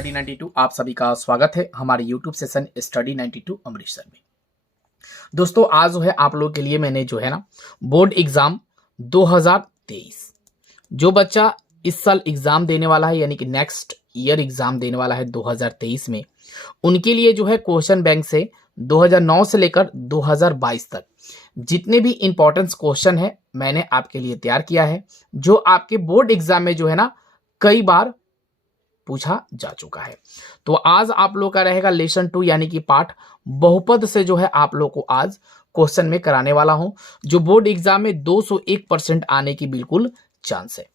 Study 92 आप सभी का स्वागत है हमारे यूट्यूब सेशन स्टडी 92 अमृतसर में। दोस्तों आज जो है आप लोगों के लिए मैंने जो है ना बोर्ड एग्जाम 2023 जो बच्चा इस साल एग्जाम देने वाला है यानी कि नेक्स्ट ईयर एग्जाम देने वाला है 2023 में, उनके लिए जो है क्वेश्चन बैंक से 2009 से लेकर 2022 तक जितने भी इंपॉर्टेंट क्वेश्चन है मैंने आपके लिए तैयार किया है, जो आपके बोर्ड एग्जाम में जो है ना कई बार पूछा जा चुका है। तो आज आप लोग का रहेगा लेसन 2 यानी कि पाठ बहुपद से जो है आप लोग को आज क्वेश्चन में कराने वाला हूं, जो बोर्ड एग्जाम में 201% आने की बिल्कुल चांस है।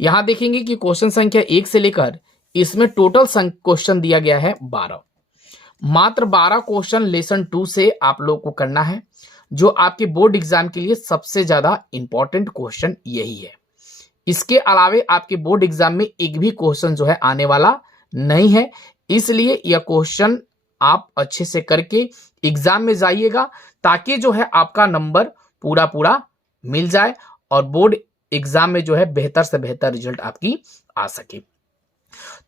यहां देखेंगे कि क्वेश्चन संख्या 1 से लेकर इसमें टोटल क्वेश्चन दिया गया है 12। मात्र 12 क्वेश्चन लेसन 2 से आप लोग को करना है, जो आपके बोर्ड एग्जाम के लिए सबसे ज्यादा इंपॉर्टेंट क्वेश्चन यही है। इसके अलावे आपके बोर्ड एग्जाम में एक भी क्वेश्चन जो है आने वाला नहीं है, इसलिए यह क्वेश्चन आप अच्छे से करके एग्जाम में जाइएगा ताकि जो है आपका नंबर पूरा मिल जाए और बोर्ड एग्जाम में जो है बेहतर से बेहतर रिजल्ट आपकी आ सके।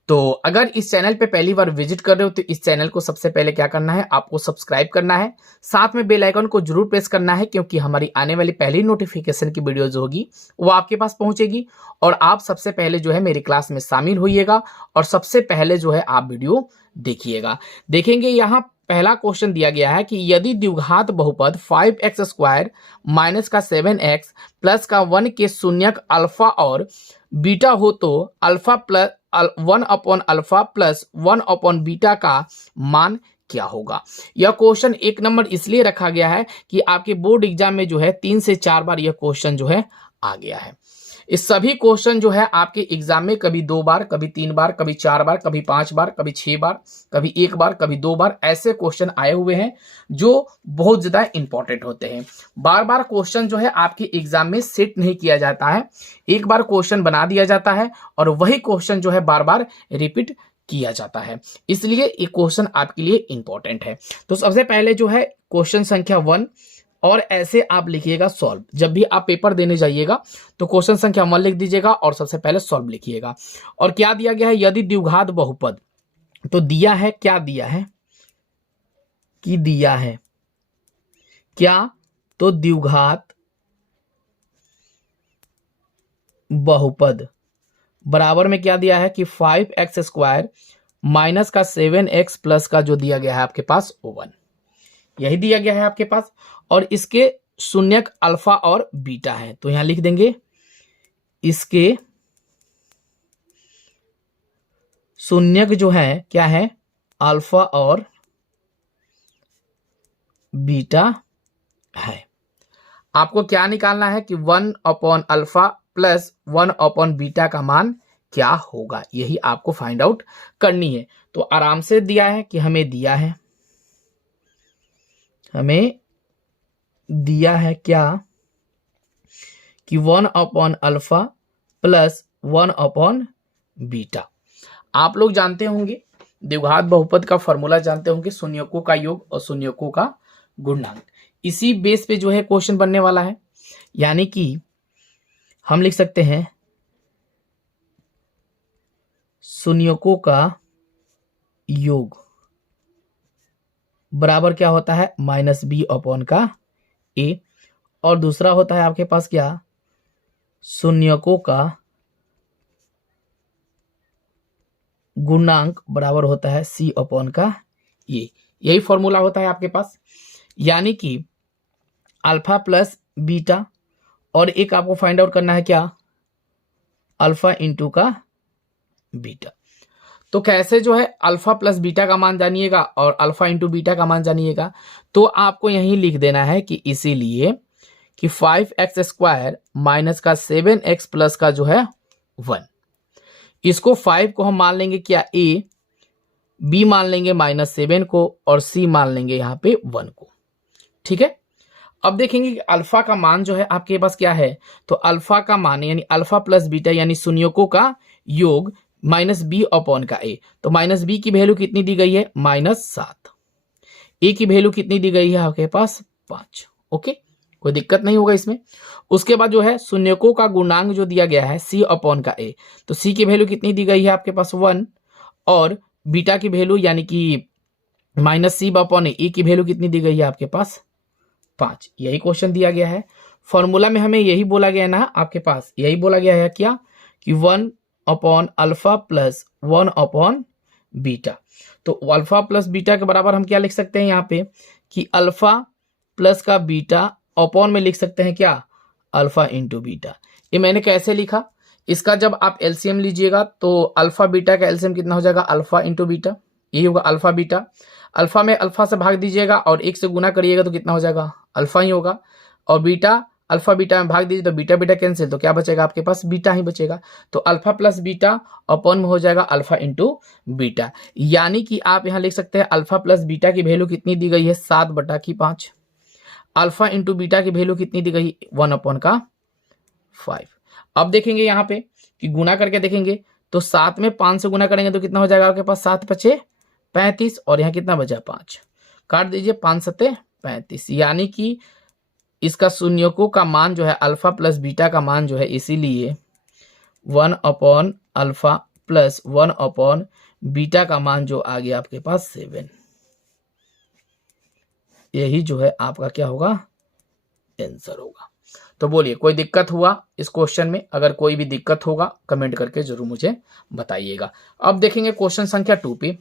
तो अगर इस चैनल पे पहली बार विजिट कर रहे हो तो इस चैनल को सबसे पहले क्या करना है, आपको सब्सक्राइब करना है, साथ में बेल आइकन को जरूर प्रेस करना है, क्योंकि हमारी आने वाली पहली नोटिफिकेशन की वीडियो जो होगी वो आपके पास पहुंचेगी और आप सबसे पहले जो है मेरी क्लास में शामिल होइएगा और सबसे पहले जो है आप वीडियो देखिएगा। देखेंगे यहाँ पहला क्वेश्चन दिया गया है कि यदि द्विघात बहुपद 5x² माइनस का 7x प्लस का 1 के शून्यक अल्फा और बीटा हो तो अल्फा प्लस 1/अल्फा प्लस 1/बीटा का मान क्या होगा। यह क्वेश्चन 1 नंबर इसलिए रखा गया है कि आपके बोर्ड एग्जाम में जो है 3 से 4 बार यह क्वेश्चन जो है आ गया है। इस सभी क्वेश्चन जो है आपके एग्जाम में कभी 2 बार, कभी 3 बार, कभी 4 बार, कभी 5 बार, कभी 6 बार, कभी 1 बार, कभी 2 बार ऐसे क्वेश्चन आए हुए हैं जो बहुत ज्यादा इंपॉर्टेंट होते हैं। बार बार क्वेश्चन जो है आपके एग्जाम में सेट नहीं किया जाता है, एक बार क्वेश्चन बना दिया जाता है और वही क्वेश्चन जो है बार बार रिपीट किया जाता है, इसलिए ये क्वेश्चन आपके लिए इंपॉर्टेंट है। तो सबसे पहले जो है क्वेश्चन संख्या 1 और ऐसे आप लिखिएगा सॉल्व। जब भी आप पेपर देने जाइएगा तो क्वेश्चन संख्या 1 लिख दीजिएगा और सबसे पहले सॉल्व लिखिएगा। और क्या दिया गया है, यदि द्विघात बहुपद, तो दिया है क्या दिया है कि दिया है क्या, तो द्विघात बहुपद बराबर में क्या दिया है कि 5x² माइनस का 7x प्लस का जो दिया गया है आपके पास 1, यही दिया गया है आपके पास और इसके शून्यक अल्फा और बीटा है। तो यहां लिख देंगे इसके शून्यक जो है क्या है, अल्फा और बीटा है। आपको क्या निकालना है कि 1/अल्फा प्लस 1/बीटा का मान क्या होगा, यही आपको फाइंड आउट करनी है। तो आराम से दिया है कि हमें दिया है क्या कि 1/अल्फा प्लस 1/बीटा। आप लोग जानते होंगे द्विघात बहुपद का फॉर्मूला जानते होंगे, शून्यकों का योग और शून्यकों का गुणनक। इसी बेस पे जो है क्वेश्चन बनने वाला है, यानी कि हम लिख सकते हैं शून्यकों का योग बराबर क्या होता है -b/a और दूसरा होता है आपके पास क्या, शून्यकों का गुणांक बराबर होता है c/a। यही फॉर्मूला होता है आपके पास, यानी कि अल्फा प्लस बीटा और एक आपको फाइंड आउट करना है क्या, अल्फा इंटू का बीटा। तो कैसे जो है अल्फा प्लस बीटा का मान जानिएगा और अल्फा इंटू बीटा का मान जानिएगा, तो आपको यही लिख देना है कि इसीलिए कि 5x² माइनस का 7x प्लस का जो है 1, इसको 5 को हम मान लेंगे क्या a, b मान लेंगे -7 को और c मान लेंगे यहाँ पे 1 को। ठीक है, अब देखेंगे कि अल्फा का मान जो है आपके पास क्या है, तो अल्फा का मान यानी अल्फा प्लस बीटा यानी शून्यकों का योग -b/a। तो -b की वैल्यू कितनी दी गई है -7, a की वैल्यू कितनी दी गई है आपके पास 5। ओके, कोई दिक्कत नहीं होगा इसमें। उसके बाद जो है शून्यकों का गुणांक जो दिया गया है c/a, तो c की वैल्यू कितनी दी गई है आपके पास 1 और बीटा की वैल्यू यानी कि -c/a की वैल्यू कितनी दी गई है आपके पास 5। यही क्वेश्चन दिया गया है। फॉर्मूला में हमें यही बोला गया ना, आपके पास यही बोला गया है क्या कि 1/α प्लस 1/बीटा। तो अल्फा प्लस बीटा के बराबर हम क्या लिख सकते हैं यहाँ पे कि अल्फा प्लस का बीटा अपॉन में लिख सकते हैं क्या अल्फा इंटू बीटा। ये मैंने कैसे लिखा, इसका जब आप एलसीएम लीजिएगा तो अल्फा बीटा का एलसीएम कितना हो जाएगा अल्फा इंटू बीटा, यही होगा अल्फा बीटा। अल्फा में अल्फा से भाग दीजिएगा और 1 से गुना करिएगा तो कितना हो जाएगा अल्फा ही होगा, और बीटा अल्फा बीटा में भाग दीजिए तो बीटा बीटा कैंसिल, तो क्या बचेगा आपके पास बीटा ही बचेगा। तो अल्फा प्लस बीटा अपॉन में हो जाएगा अल्फा इंटू बीटा। यानी कि आप यहां लिख सकते हैं अल्फा प्लस बीटा की वैल्यू कितनी दी गई है 7/5। अल्फा इंटू बीटा की वैल्यू कितनी दी गई 1/5। अब देखेंगे यहाँ पे कि गुना करके देखेंगे तो 7 में 5 से गुना करेंगे तो कितना हो जाएगा आपके पास 7 × 5 = 35, और यहाँ कितना बचा 5, काट दीजिए 5 × 7 = 35। यानी कि इसका शून्यकों का मान जो है अल्फा प्लस बीटा का मान जो है इसीलिए 1/α प्लस 1/बीटा का मान जो आ गया आपके पास 7। यही जो है आपका क्या होगा आंसर होगा। तो बोलिए कोई दिक्कत हुआ इस क्वेश्चन में, अगर कोई भी दिक्कत होगा कमेंट करके जरूर मुझे बताइएगा। अब देखेंगे क्वेश्चन संख्या 2 पे।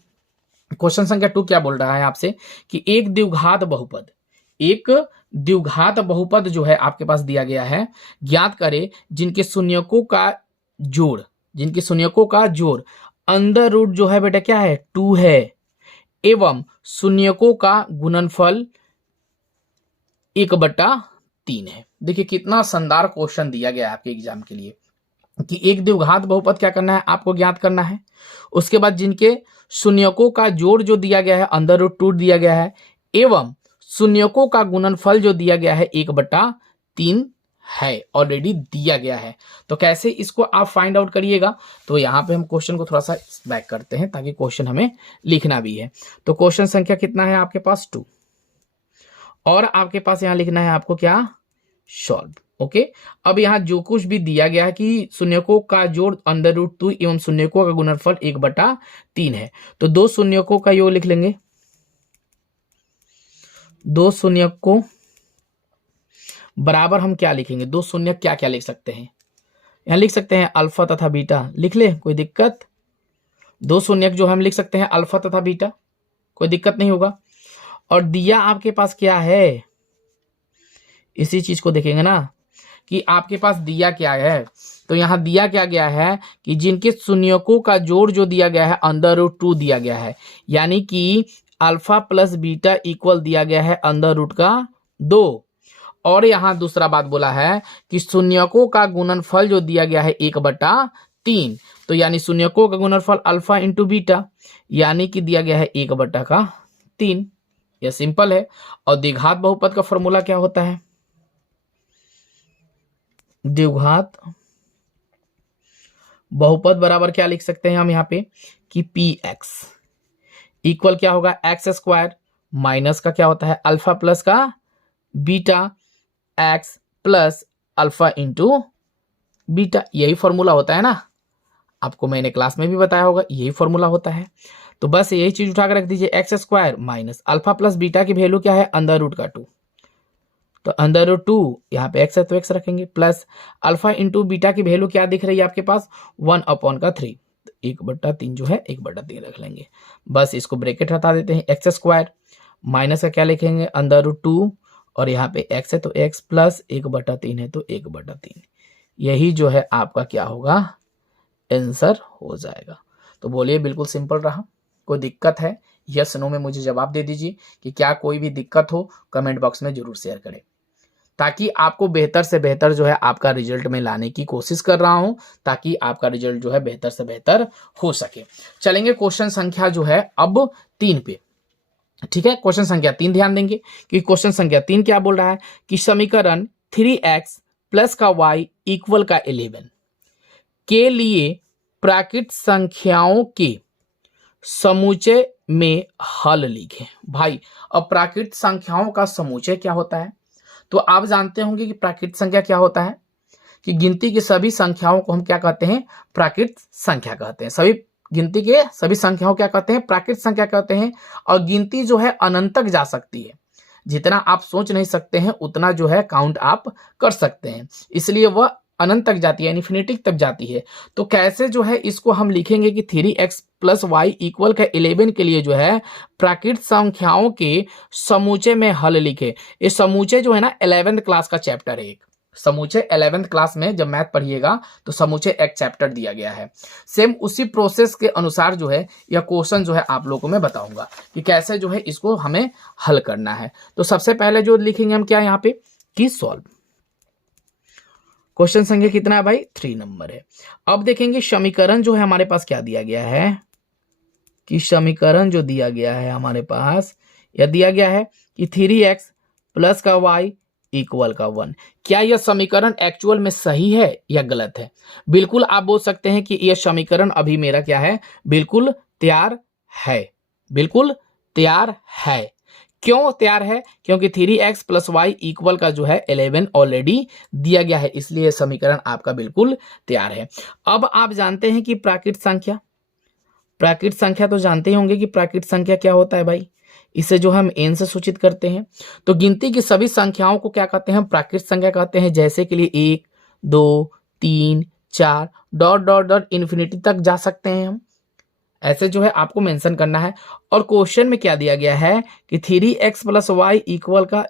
क्वेश्चन संख्या 2 क्या बोल रहा है आपसे कि एक द्विघात बहुपद जो है आपके पास दिया गया है, ज्ञात करें जिनके शून्यकों का जोड़ अंडर रूट जो है बेटा क्या है 2 है, एवं शून्यकों का गुणनफल 1/3 है। देखिए कितना शानदार क्वेश्चन दिया गया है आपके एग्जाम के लिए कि एक द्विघात बहुपद क्या करना है आपको ज्ञात करना है, उसके बाद जिनके शून्यकों का जोड़ जो दिया गया है अंडर रूट 2 दिया गया है, एवं शून्यकों का गुणनफल जो दिया गया है 1/3 है, ऑलरेडी दिया गया है। तो कैसे इसको आप फाइंड आउट करिएगा, तो यहाँ पे हम क्वेश्चन को थोड़ा सा बैक करते हैं ताकि क्वेश्चन हमें लिखना भी है। तो क्वेश्चन संख्या कितना है आपके पास 2, और आपके पास यहाँ लिखना है आपको क्या सॉल्व। ओके, अब यहाँ जो कुछ भी दिया गया है कि शून्यकों का जोड़ अंडर रूट 2 एवं शून्यकों का गुणनफल 1/3 है, तो 2 शून्यकों का योग लिख लेंगे। 2 शून्यक को बराबर हम क्या लिखेंगे, 2 शून्यक क्या क्या लिख सकते हैं, यहाँ लिख सकते हैं अल्फा तथा बीटा, लिख ले कोई दिक्कत। 2 शून्यक जो हम लिख सकते हैं अल्फा तथा बीटा, कोई दिक्कत नहीं होगा। और दिया आपके पास क्या है, इसी चीज को देखेंगे ना कि आपके पास दिया क्या है। तो यहाँ दिया क्या गया है कि जिनके शून्यकों का जोड़ जो दिया गया है अंडर रूट 2 दिया गया है, यानी कि अल्फा प्लस बीटा इक्वल दिया गया है अंडर रूट का 2। और यहाँ दूसरा बात बोला है कि शून्यकों का गुणनफल जो दिया गया है 1/3, तो यानी शून्यकों का गुणनफल अल्फा इंटू बीटा, यानी कि दिया गया है 1/3। यह सिंपल है। और द्विघात बहुपद का फॉर्मूला क्या होता है, द्विघात बहुपद बराबर क्या लिख सकते हैं हम यहाँ पे कि px इक्वल क्या होगा x² माइनस का क्या होता है अल्फा प्लस का beta x plus alpha into beta. यही फॉर्मूला होता है ना, आपको मैंने क्लास में भी बताया होगा, यही फॉर्मूला होता है। तो बस यही चीज उठा कर रख दीजिए, x² minus alpha plus beta की वैल्यू क्या है अंडर रूट का 2, तो अंडर रूट 2 यहाँ पे x है तो x रखेंगे, प्लस अल्फा इंटू बीटा की वैल्यू क्या दिख रही है आपके पास 1/3, 1/3 जो है 1/3 रख लेंगे। बस इसको ब्रैकेट हटा देते हैं, x² माइनस का क्या लिखेंगे अंडर रूट 2, और यहाँ पे x है तो x प्लस 1/3 है तो 1/3। यही जो है आपका क्या होगा आंसर हो जाएगा। तो बोलिए बिल्कुल सिंपल रहा, कोई दिक्कत है यस नो में मुझे जवाब दे दीजिए कि क्या कोई भी दिक्कत हो कमेंट बॉक्स में जरूर शेयर करें, ताकि आपको बेहतर से बेहतर जो है आपका रिजल्ट में लाने की कोशिश कर रहा हूं, ताकि आपका रिजल्ट जो है बेहतर से बेहतर हो सके। चलेंगे क्वेश्चन संख्या जो है अब 3 पे, ठीक है। क्वेश्चन संख्या 3 ध्यान देंगे कि क्वेश्चन संख्या 3 क्या बोल रहा है कि समीकरण 3x प्लस का y इक्वल का 11 के लिए प्राकृत संख्याओं के समुच्चय में हल लिखें। भाई अब प्राकृत संख्याओं का समुच्चय क्या होता है, तो आप जानते होंगे कि प्राकृत संख्या क्या होता है कि गिनती की सभी संख्याओं को हम क्या कहते हैं प्राकृत संख्या कहते हैं। सभी गिनती के सभी संख्याओं क्या कहते हैं, प्राकृत संख्या कहते हैं। और गिनती जो है अनंत तक जा सकती है, जितना आप सोच नहीं सकते हैं उतना जो है काउंट आप कर सकते हैं, इसलिए वह अनंत तक जाती है, इन्फिनिटी तक जाती है। तो कैसे जो है इसको हम लिखेंगे कि 3x + y = 11 के लिए जो है प्राकृत संख्याओं के समूचे में हल लिखे। ये समूचे जो है ना 11th क्लास का चैप्टर है, एक समूचे 11th क्लास में जब मैथ पढ़िएगा तो समूचे एक चैप्टर दिया गया है। सेम उसी प्रोसेस के अनुसार जो है यह क्वेश्चन जो है आप लोगों को मैं बताऊंगा कि कैसे जो है इसको हमें हल करना है। तो सबसे पहले जो लिखेंगे हम क्या यहाँ पे कि सॉल्व। क्वेश्चन संख्या कितना है भाई, 3 नंबर है। अब देखेंगे समीकरण जो है हमारे पास क्या दिया गया है कि समीकरण जो दिया गया है हमारे पास, यह दिया गया है कि 3x + y = 1। क्या यह समीकरण एक्चुअल में सही है या गलत है? बिल्कुल आप बोल सकते हैं कि यह समीकरण अभी मेरा क्या है, बिल्कुल तैयार है, बिल्कुल तैयार है। क्यों तैयार है? क्योंकि 3x + y = जो है 11 ऑलरेडी दिया गया है, इसलिए समीकरण आपका बिल्कुल तैयार है। अब आप जानते हैं कि प्राकृत संख्या तो जानते ही होंगे कि प्राकृत संख्या क्या होता है भाई, इसे जो हम n से सूचित करते हैं। तो गिनती की सभी संख्याओं को क्या कहते हैं, प्राकृत संख्या कहते हैं। जैसे के लिए 1 2 3 4 ... इन्फिनिटी तक जा सकते हैं हम, ऐसे जो है आपको मेंशन करना है। और क्वेश्चन में क्या दिया गया है कि 3x + y =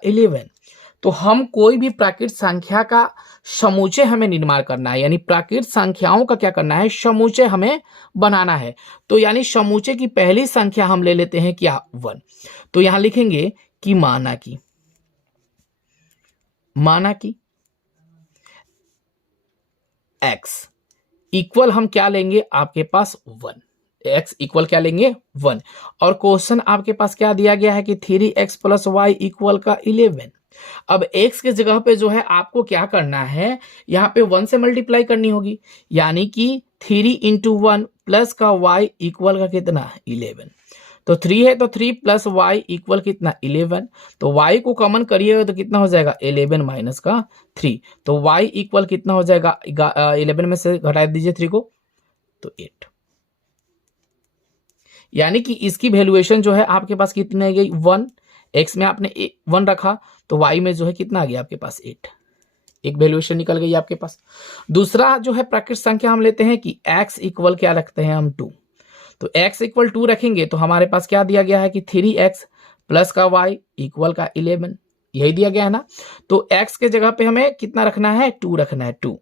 11। तो हम कोई भी प्राकृत संख्या का समूचे हमें निर्माण करना है, यानी प्राकृत संख्याओं का क्या करना है, समूचे हमें बनाना है। तो यानी समूचे की पहली संख्या हम ले लेते हैं क्या, 1। तो यहां लिखेंगे कि माना कि x इक्वल हम क्या लेंगे आपके पास 1, x इक्वल क्या लेंगे 1। और क्वेश्चन आपके पास क्या दिया गया है कि 3x + y = 11। अब x के जगह पे जो है आपको क्या करना है, यहाँ पे 1 से मल्टीप्लाई करनी होगी, यानी कि 3 × 1 प्लस का y = कितना 11। तो 3 है तो 3 + y = कितना 11। तो y को कॉमन करिएगा तो कितना हो जाएगा 11 - का 3। तो y = कितना हो जाएगा, 11 में से घटा दीजिए 3 को तो 8। यानी कि इसकी वैल्यूएशन जो है आपके पास कितनी आ गई 1। x में आपने 1 रखा तो y में जो है कितना आ गया आपके पास 8। एक वैल्यूएशन निकल गई आपके पास। दूसरा जो है प्राकृत संख्या हम लेते हैं कि x इक्वल क्या रखते हैं हम 2। तो x इक्वल 2 रखेंगे तो हमारे पास क्या दिया गया है कि 3x प्लस का y इक्वल का 11, यही दिया गया है ना। तो x के जगह पे हमें कितना रखना है 2 रखना है, 2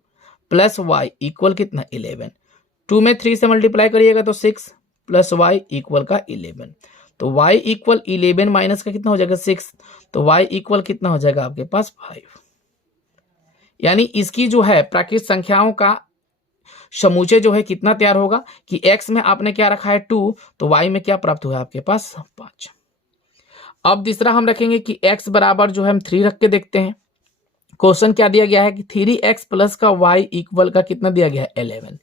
प्लस y इक्वल कितना 11। 2 में 3 से मल्टीप्लाई करिएगा तो 6 प्लस y इक्वल का 11। तो y इक्वल 11 माइनस का कितना हो जाएगा 6। तो y इक्वल कितना हो जाएगा आपके पास 5। यानी इसकी जो है प्राकृत संख्याओं का समूचे जो है कितना तैयार होगा कि x में आपने क्या रखा है 2, तो y में क्या प्राप्त हुआ आपके पास 5। अब तीसरा हम रखेंगे कि x बराबर जो है हम 3 रख के देखते हैं। क्वेश्चन क्या दिया गया है कि 3x प्लस का y इक्वल का कितना दिया गया है 11।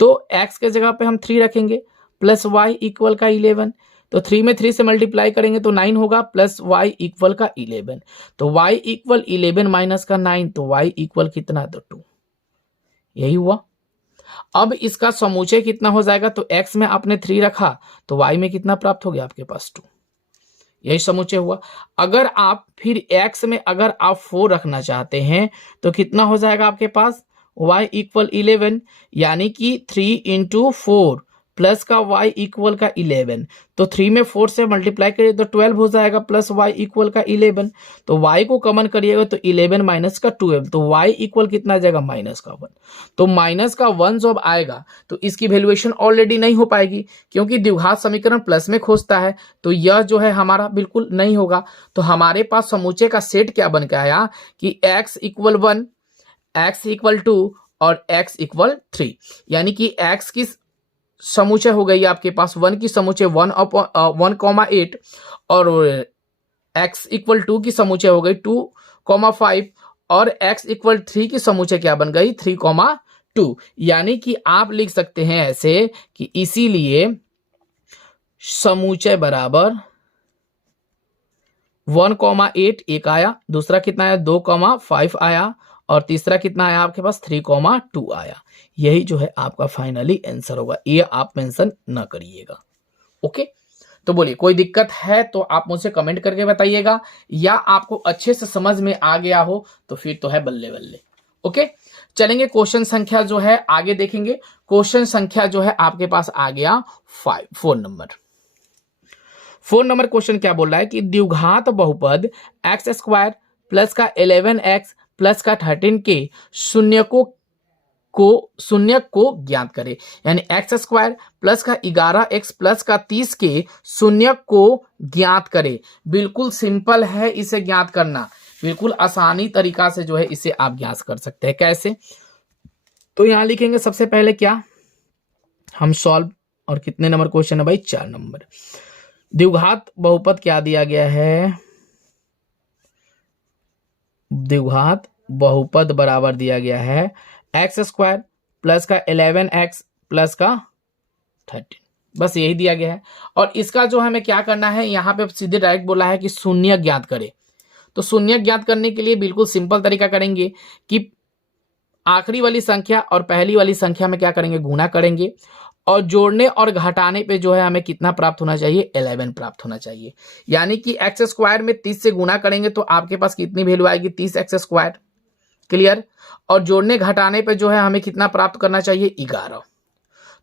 तो x के जगह पे हम 3 रखेंगे प्लस y इक्वल का 11। तो 3 में 3 से मल्टीप्लाई करेंगे तो 9 होगा प्लस y इक्वल का 11। तो y इक्वल 11 माइनस का 9, तो y इक्वल कितना तो 2, यही हुआ। अब इसका समूचे कितना हो जाएगा, तो x में आपने 3 रखा तो y में कितना प्राप्त हो गया आपके पास 2, यही समूचे हुआ। अगर आप फिर x में अगर आप 4 रखना चाहते हैं तो कितना हो जाएगा आपके पास y इक्वल 11, यानी कि 3 × 4 प्लस का y इक्वल का 11। तो 3 में 4 से मल्टीप्लाई करिए तो 12 हो जाएगा प्लस y इक्वल का 11। तो y को कॉमन करिएगा तो 11 माइनस का 12, तो y इक्वल कितना आ जाएगा माइनस का 1। तो माइनस का 1 जब आएगा तो इसकी वैल्यूएशन ऑलरेडी नहीं हो पाएगी, क्योंकि द्विघात समीकरण प्लस में खोजता है, तो यह जो है हमारा बिल्कुल नहीं होगा। तो हमारे पास समूचे का सेट क्या बन के आया कि x इक्वल 1, x इक्वल 2 और x इक्वल 3, यानी कि x की समूचे हो गई आपके पास 1 की समूचे 1,8 और x इक्वल 2 की समूचे हो गई 2,5 और x इक्वल 3 की समूचे क्या बन गई 3,2। यानी कि आप लिख सकते हैं ऐसे कि इसीलिए समूचे बराबर 1,8 एक आया, दूसरा कितना आया 2,5 आया और तीसरा कितना आया आपके पास 3,2 आया। यही जो है आपका फाइनली आंसर होगा, ये आप मेंशन ना करिएगा। ओके, तो बोलिए कोई दिक्कत है तो आप मुझसे कमेंट करके बताइएगा, या आपको अच्छे से समझ में आ गया हो तो फिर तो है बल्ले बल्ले। ओके, चलेंगे क्वेश्चन संख्या जो है आगे देखेंगे। क्वेश्चन संख्या जो है आपके पास आ गया 4 नंबर। 4 नंबर क्वेश्चन क्या बोल रहा है कि द्विघात बहुपद x² प्लस का 11x प्लस का 13 के शून्य को ज्ञात करे। यानी x² प्लस का 11x प्लस का 30 के शून्य को ज्ञात करे। बिल्कुल सिंपल है इसे ज्ञात करना, बिल्कुल आसानी तरीका से जो है इसे आप ज्ञात कर सकते हैं। कैसे? तो यहां लिखेंगे सबसे पहले क्या हम सॉल्व, और कितने नंबर क्वेश्चन है भाई 4 नंबर। द्विघात बहुपद क्या दिया गया है, द्विघात बहुपद बराबर दिया गया है x² प्लस का 11x प्लस का 13, बस यही दिया गया है। और इसका जो हमें क्या करना है, यहाँ पे सीधे डायरेक्ट बोला है कि शून्य ज्ञात करे। तो शून्य ज्ञात करने के लिए बिल्कुल सिंपल तरीका करेंगे कि आखिरी वाली संख्या और पहली वाली संख्या में क्या करेंगे, गुणा करेंगे, और जोड़ने और घटाने पे जो है हमें कितना प्राप्त होना चाहिए, 11 प्राप्त होना चाहिए। यानी कि x² में 30 से गुणा करेंगे तो आपके पास कितनी वैल्यू आएगी, 30x²। क्लियर? और जोड़ने घटाने पे जो है हमें कितना प्राप्त करना चाहिए, 11।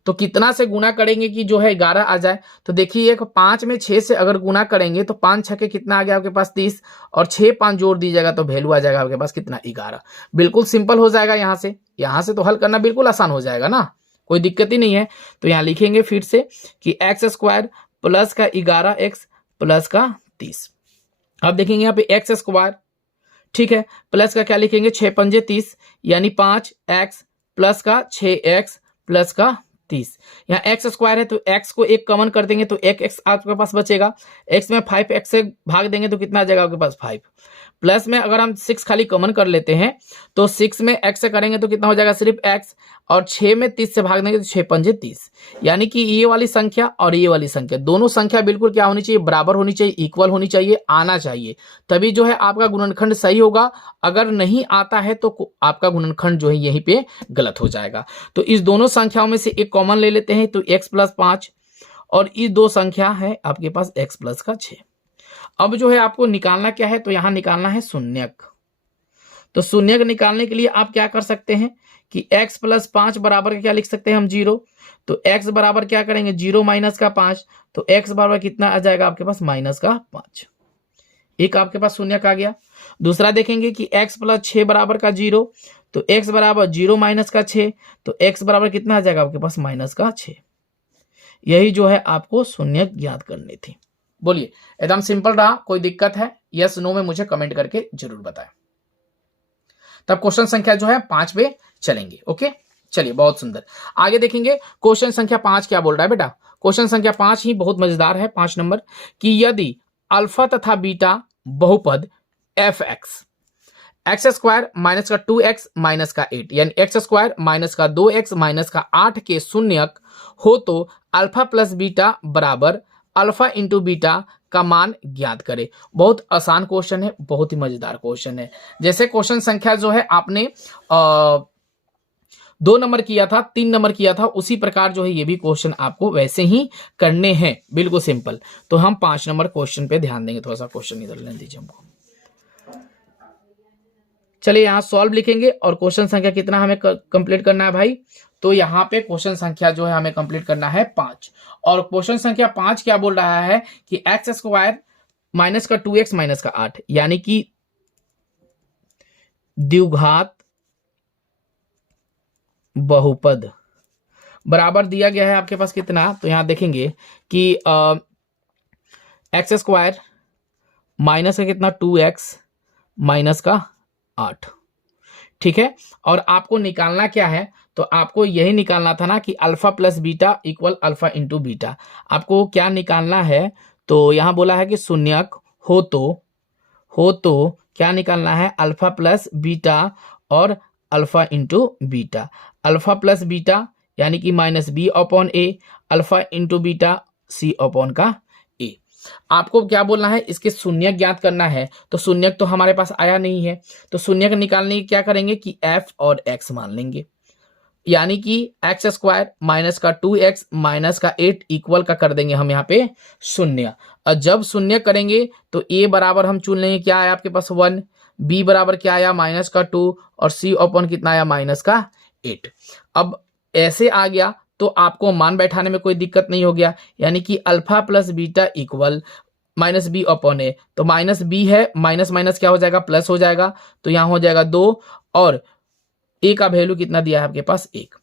तो कितना से गुणा करेंगे कि जो है 11 आ जाए, तो देखिए 5 में 6 से अगर गुणा करेंगे तो 5 छके कितना आ गया आपके पास 30, और 6 5 जोड़ दीजिएगा तो वैल्यू आ जाएगा आपके पास कितना, 11। बिल्कुल सिंपल हो जाएगा। यहाँ से तो हल करना बिल्कुल आसान हो जाएगा ना, कोई दिक्कत ही नहीं है। तो यहाँ लिखेंगे फिर से कि x² प्लस का 11x प्लस का 30। अब देखेंगे यहाँ पे x², ठीक है, प्लस का क्या लिखेंगे, 6 पंजे 30, यानी 5x प्लस का 6x प्लस का 30। यहाँ x² है तो x को एक कॉमन कर देंगे तो एक x आपके पास बचेगा। x में 5x से भाग देंगे तो कितना आ जाएगा आपके पास 5। प्लस में अगर हम 6 खाली कॉमन कर लेते हैं तो 6 में x से करेंगे तो कितना हो जाएगा, सिर्फ x, और 6 में 30 से भाग देंगे तो 6 पंजे 30। यानी कि ये वाली संख्या और ये वाली संख्या, दोनों संख्या बिल्कुल क्या होनी चाहिए, बराबर होनी चाहिए, इक्वल होनी चाहिए, आना चाहिए, तभी जो है आपका गुणनखंड सही होगा। अगर नहीं आता है तो आपका गुणनखंड जो है यहीं पे गलत हो जाएगा। तो इस दोनों संख्याओं में से एक कॉमन ले लेते हैं तो x प्लस 5, और ये दो संख्या है आपके पास x प्लस का 6। अब जो है आपको निकालना क्या है, तो यहां निकालना है शून्यक। तो शून्यक निकालने के लिए आप क्या कर सकते हैं कि x प्लस 5 बराबर क्या लिख सकते हैं हम, 0। तो x बराबर क्या करेंगे, 0 माइनस का 5, तो x बराबर कितना आ जाएगा आपके पास, माइनस का 5। एक आपके पास शून्यक आ गया। दूसरा देखेंगे कि x प्लस 6 बराबर का 0, तो x बराबर 0 माइनस का 6, तो x बराबर कितना आ जाएगा आपके पास, माइनस का 6। यही जो है आपको शून्यक ज्ञात करनी थी। बोलिए एकदम सिंपल रहा, कोई दिक्कत है, यस नो में मुझे कमेंट करके जरूर बताएं। तब क्वेश्चन संख्या जो है 5 पे चलेंगे। ओके, चलिए बहुत सुंदर, आगे देखेंगे क्वेश्चन संख्या 5 क्या बोल रहा है बेटा। क्वेश्चन संख्या 5 ही बहुत मजेदार है, 5 नंबर, कि यदि अल्फा तथा बीटा बहुपद fx x² माइनस का 2x माइनस का 8, यानी x² माइनस का 2x माइनस का 8 के शून्यक हो तो अल्फा प्लस बीटा बराबर अल्फा इंटू बीटा का मान ज्ञात करे। बहुत आसान क्वेश्चन है, बहुत ही मजेदार क्वेश्चन है। जैसे क्वेश्चन संख्या जो है आपने 2 नंबर किया था, 3 नंबर किया था, उसी प्रकार जो है ये भी क्वेश्चन आपको वैसे ही करने हैं, बिल्कुल सिंपल। तो हम 5 नंबर क्वेश्चन पे ध्यान देंगे। थोड़ा सा क्वेश्चन इधर लेने दीजिए हमको। चलिए यहाँ सॉल्व लिखेंगे, और क्वेश्चन संख्या कितना हमें कंप्लीट करना है भाई, तो यहाँ पे क्वेश्चन संख्या जो है हमें कंप्लीट करना है 5। और क्वेश्चन संख्या 5 क्या बोल रहा है कि x² माइनस का 2x माइनस का 8, यानी कि द्विघात बहुपद बराबर दिया गया है आपके पास कितना, तो यहां देखेंगे कि x² माइनस का कितना 2x माइनस का 8, ठीक है। और आपको निकालना क्या है, तो आपको यही निकालना था ना कि alpha plus beta equal alpha into beta. आपको क्या निकालना है, तो यहां बोला है कि शून्यक हो तो क्या निकालना है, अल्फा प्लस बीटा और alpha into beta. Alpha plus beta यानी कि माइनस बी अपॉन ए, अल्फा इंटू बीटा सी अपॉन का ए। आपको क्या बोलना है, इसके शून्यक ज्ञात करना है। तो शून्यक तो हमारे पास आया नहीं है, तो शून्यक निकालने की क्या करेंगे कि f और x मान लेंगे, यानी कि एक्स स्क्वायर माइनस का 2x माइनस का 8 इक्वल का कर देंगे हम यहाँ पे शून्य। और जब शून्य करेंगे तो a बराबर हम चुन लेंगे, क्या आया आपके पास 1, b बराबर क्या आया माइनस का 2 और c अपन कितना आया माइनस का 8। अब ऐसे आ गया तो आपको मान बैठाने में कोई दिक्कत नहीं हो गया, यानी कि alpha plus beta equal minus b upon a. तो माइनस बी है, माइनस माइनस क्या हो जाएगा प्लस हो जाएगा, तो यहाँ हो जाएगा 2 और ए का वैल्यू कितना दिया है आपके पास 1।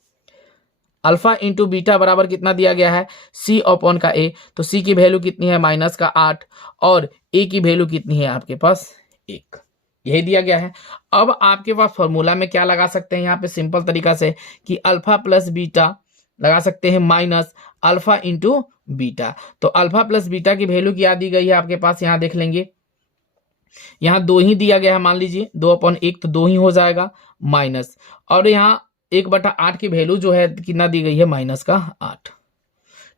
अल्फा इंटू बीटा बराबर कितना दिया गया है सी अपॉन का ए, तो सी की वैल्यू कितनी है माइनस का 8 और ए की वैल्यू कितनी है आपके पास 1, यही दिया गया है। अब आपके पास फॉर्मूला में क्या लगा सकते हैं यहाँ पे सिंपल तरीका से कि अल्फा प्लस बीटा लगा सकते हैं माइनस अल्फा इंटू बीटा। तो अल्फा प्लस बीटा की वैल्यू क्या दी गई है आपके पास, यहाँ देख लेंगे, यहाँ 2 ही दिया गया है, मान लीजिए 2/1 तो 2 ही हो जाएगा माइनस, और यहाँ 1/8 की वैल्यू जो है कितना दी गई है माइनस का 8।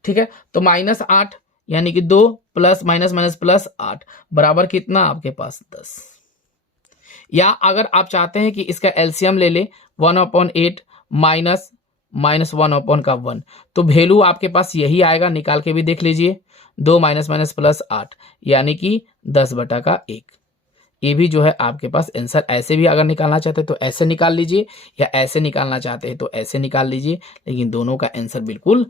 ठीक है, तो माइनस 8 यानी कि 2 प्लस माइनस माइनस प्लस 8 बराबर कितना आपके पास 10। या अगर आप चाहते हैं कि इसका एलसीएम ले ले 1/8 माइनस माइनस 1/1, तो वैल्यू आपके पास यही आएगा, निकाल के भी देख लीजिए, 2 माइनस माइनस प्लस 8 यानी कि 10/1। ये भी जो है आपके पास आंसर, ऐसे भी अगर निकालना चाहते हैं तो ऐसे निकाल लीजिए, या ऐसे निकालना चाहते हैं तो ऐसे निकाल लीजिए, लेकिन दोनों का आंसर बिल्कुल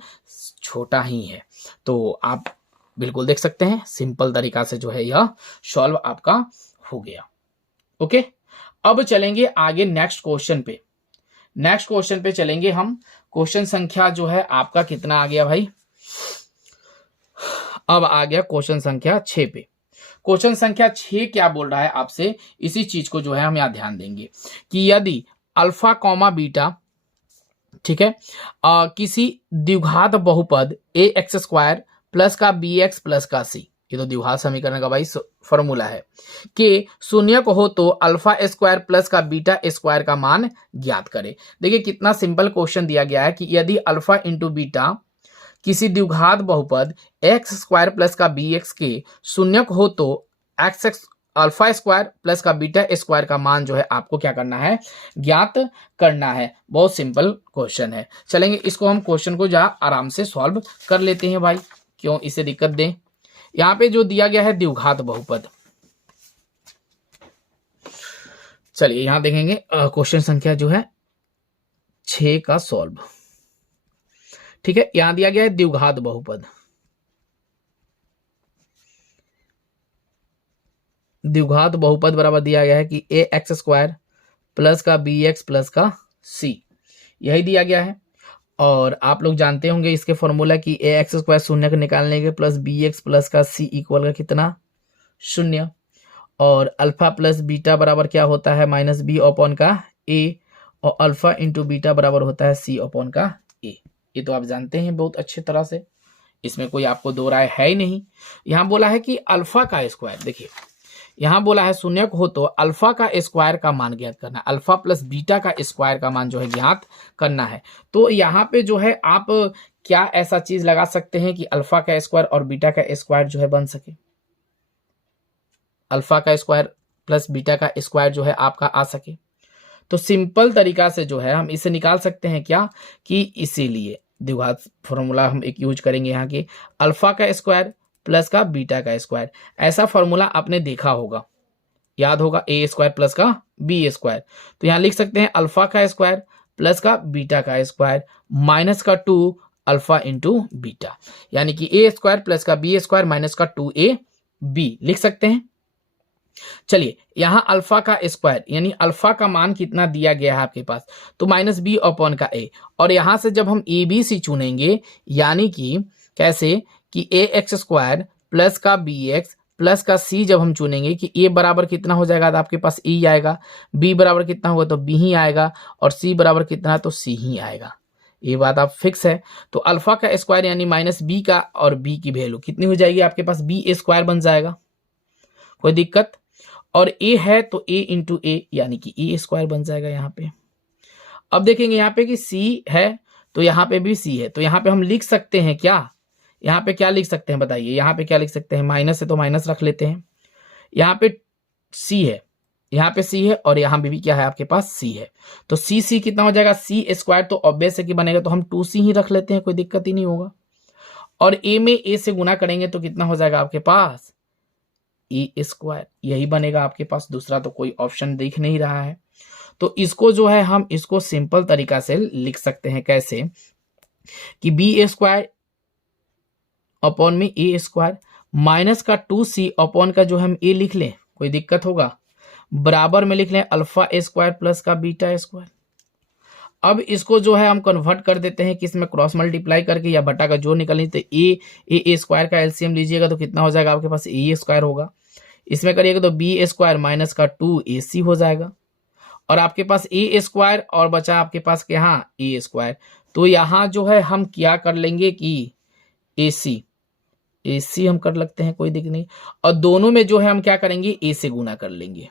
छोटा ही है। तो आप बिल्कुल देख सकते हैं सिंपल तरीका से जो है यह सॉल्व आपका हो गया। ओके, अब चलेंगे आगे नेक्स्ट क्वेश्चन पे। नेक्स्ट क्वेश्चन पे चलेंगे हम। क्वेश्चन संख्या जो है आपका कितना आ गया भाई, अब आ गया क्वेश्चन संख्या 6 पे। क्वेश्चन संख्या 6 क्या बोल रहा है आपसे, इसी चीज को जो है हम यहाँ ध्यान देंगे कि यदि अल्फा कॉमा बीटा, ठीक है, किसी द्विघात बहुपद ए एक्स स्क्वायर प्लस का बी एक्स प्लस का सी, ये तो द्विघात समीकरण का भाई फॉर्मूला है, कि शून्य को हो तो अल्फा स्क्वायर प्लस का बीटा स्क्वायर का मान ज्ञात करे। देखिए कितना सिंपल क्वेश्चन दिया गया है कि यदि अल्फा इंटू बीटा किसी द्विघात बहुपद एक्स स्क्वायर प्लस का बी एक्स के शून्यक हो तो एक्स अल्फा स्क्वायर प्लस का बीटा स्क्वायर का मान जो है आपको क्या करना है ज्ञात करना है। बहुत सिंपल क्वेश्चन है, चलेंगे इसको हम क्वेश्चन को जा आराम से सॉल्व कर लेते हैं भाई, क्यों इसे दिक्कत दें। यहाँ पे जो दिया गया है द्विघात बहुपद, चलिए यहाँ देखेंगे क्वेश्चन संख्या जो है 6 का सॉल्व। ठीक है, यहां दिया गया है द्विघात बहुपद, द्विघात बहुपद बराबर दिया गया है कि ए एक्स स्क्वायर प्लस का बी एक्स प्लस का सी, यही दिया गया है। और आप लोग जानते होंगे इसके फॉर्मूला कि ए एक्स स्क्वायर शून्य का निकालने के प्लस बी एक्स प्लस का सी इक्वल का कितना 0, और अल्फा प्लस बीटा बराबर क्या होता है माइनस बी अपॉन का ए, और अल्फा इंटू बीटा बराबर होता है सी अपॉन का ए। ये तो आप जानते हैं बहुत अच्छी तरह से, इसमें कोई आपको दो राय है ही नहीं। यहां बोला है कि अल्फा का स्क्वायर, देखिए यहां बोला है शून्य हो तो अल्फा का स्क्वायर का मान ज्ञात करना है, अल्फा प्लस बीटा का स्क्वायर का मान जो है ज्ञात करना है। तो यहाँ पे जो है आप क्या ऐसा चीज लगा सकते हैं कि अल्फा का स्क्वायर और बीटा का स्क्वायर जो है बन सके, अल्फा का स्क्वायर प्लस बीटा का स्क्वायर जो है आपका आ सके। तो सिंपल तरीका से जो है हम इसे निकाल सकते हैं क्या, कि इसीलिए द्विघात फॉर्मूला हम एक यूज करेंगे यहाँ के, अल्फा का स्क्वायर प्लस का बीटा का स्क्वायर। ऐसा फॉर्मूला आपने देखा होगा, याद होगा, ए स्क्वायर प्लस का बी स्क्वायर। तो यहाँ लिख सकते हैं अल्फा का स्क्वायर प्लस का बीटा का स्क्वायर माइनस का 2 अल्फा इंटू बीटा, यानी कि ए स्क्वायर प्लस का बी स्क्वायर माइनस का 2a b लिख सकते हैं। चलिए यहां अल्फा का स्क्वायर यानी अल्फा का मान कितना दिया गया है आपके पास, तो माइनस बी अपॉन का ए, और यहां से जब हम ए बी सी चुनेंगे, यानी कि कैसे कि ए एक्स स्क्वायर प्लस का बी एक्स प्लस का सी जब हम चुनेंगे कि ए बराबर कितना हो जाएगा तो आपके पास ई आएगा, बी बराबर कितना होगा तो बी ही आएगा, और सी बराबर कितना तो सी ही आएगा। ये बात आप फिक्स है। तो अल्फा का स्क्वायर यानी माइनस बी का, और बी की वैल्यू कितनी हो जाएगी आपके पास बी स्क्वायर बन जाएगा, कोई दिक्कत। और ए है तो ए इंटू ए यानी कि ए स्क्वायर बन जाएगा यहाँ पे। अब देखेंगे यहाँ पे कि सी है तो यहाँ पे भी सी है, तो यहाँ पे हम लिख सकते हैं क्या, यहाँ पे क्या लिख सकते हैं बताइए, यहाँ पे क्या लिख सकते हैं, माइनस है तो माइनस रख लेते हैं। यहाँ पे सी है, यहाँ पे सी है और यहाँ भी क्या है आपके पास सी है, तो सी सी कितना हो जाएगा, सी स्क्वायर तो ऑब्वियस है कि बनेगा, तो हम 2c ही रख लेते हैं, कोई दिक्कत ही नहीं होगा। और ए में ए से गुना करेंगे तो कितना हो जाएगा आपके पास, ए स्क्वायर, यही बनेगा आपके पास, दूसरा तो कोई ऑप्शन दिख नहीं रहा है। तो इसको जो है हम इसको सिंपल तरीका से लिख सकते हैं, कैसे कि बी स्क्वायर अपॉन में ए स्क्वायर माइनस का 2c अपॉन का जो हम ए लिख लें, कोई दिक्कत होगा, बराबर में लिख लें अल्फा स्क्वायर प्लस का बीटा स्क्वायर। अब इसको जो है हम कन्वर्ट कर देते हैं किस में, क्रॉस मल्टीप्लाई करके या बटा का जो निकलनी, तो ए स्क्वायर का एलसीएम लीजिएगा तो कितना हो जाएगा आपके पास, ए स्क्वायर होगा। इसमें करिएगा तो बी स्क्वायर माइनस का 2ac हो जाएगा, और आपके पास ए स्क्वायर और बचा आपके पास यहाँ ए स्क्वायर। तो यहाँ जो है हम क्या कर लेंगे कि AC हम कर लगते हैं, कोई दिक्कत नहीं। और दोनों में जो है हम क्या करेंगे, ए से गुना कर लेंगे,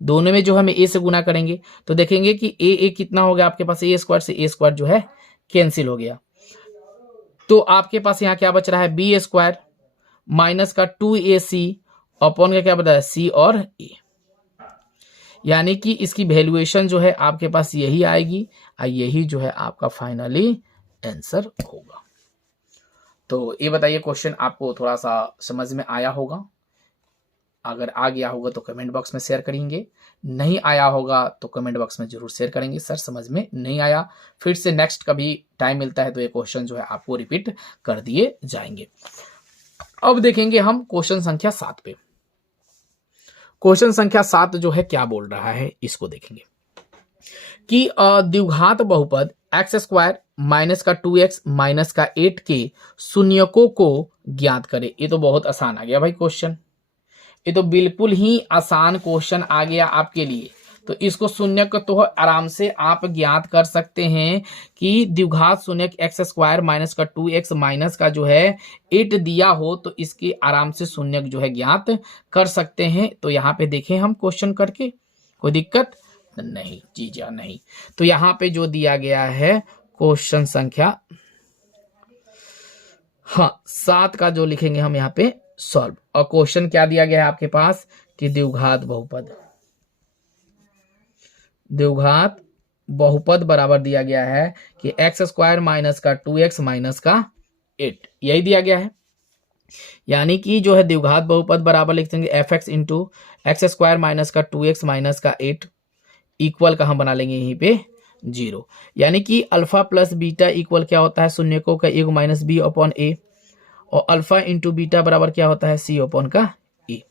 दोनों में जो हम ए से गुना करेंगे तो देखेंगे कि ए कितना हो गया आपके पास, ए स्क्वायर से ए स्क्वायर जो है कैंसिल हो गया। तो आपके पास यहाँ क्या बच रहा है, बी स्क्वायर माइनस का 2ac अपॉन का क्या बता है, सी और ए, यानी कि इसकी वैल्यूएशन जो है आपके पास यही आएगी और यही जो है आपका फाइनली आंसर होगा। तो ये बताइए क्वेश्चन आपको थोड़ा सा समझ में आया होगा, अगर आ गया होगा तो कमेंट बॉक्स में शेयर करेंगे, नहीं आया होगा तो कमेंट बॉक्स में जरूर शेयर करेंगे सर समझ में नहीं आया, फिर से नेक्स्ट कभी टाइम मिलता है तो ये क्वेश्चन जो है आपको रिपीट कर दिए जाएंगे। अब देखेंगे हम क्वेश्चन संख्या 7 पे। क्वेश्चन संख्या 7 जो है क्या बोल रहा है, इसको देखेंगे कि द्विघात बहुपद एक्स स्क्वायर माइनस का 2x माइनस का 8 के शून्यकों को ज्ञात करे। ये तो बहुत आसान आ गया भाई क्वेश्चन, ये तो बिल्कुल ही आसान क्वेश्चन आ गया आपके लिए। तो इसको शून्यक तो आराम से आप ज्ञात कर सकते हैं कि द्विघात शून्यक एक्स स्क्वायर माइनस का 2x माइनस का जो है 8 दिया हो तो इसके आराम से शून्यक जो है ज्ञात कर सकते हैं। तो यहाँ पे देखें हम क्वेश्चन करके, कोई दिक्कत नहीं, जी या नहीं। तो यहाँ पे जो दिया गया है क्वेश्चन संख्या 7 का जो लिखेंगे हम यहाँ पे सॉल्व, और क्वेश्चन क्या दिया गया है आपके पास कि द्विघात बहुपद बराबर दिया गया है कि एक्स स्क्वायर माइनस का 2x माइनस का 8, यही दिया गया है। यानी कि जो है द्विघात बहुपद बराबर लिख देंगे F x into x square minus का 2x माइनस का 8 इक्वल का हम बना लेंगे यहीं पे 0, यानी कि अल्फा प्लस बीटा इक्वल क्या होता है, शून्यकों का एक माइनस बी अपॉन ए, और अल्फा इंटू बीटा बराबर क्या होता है, सी अपॉन का ए।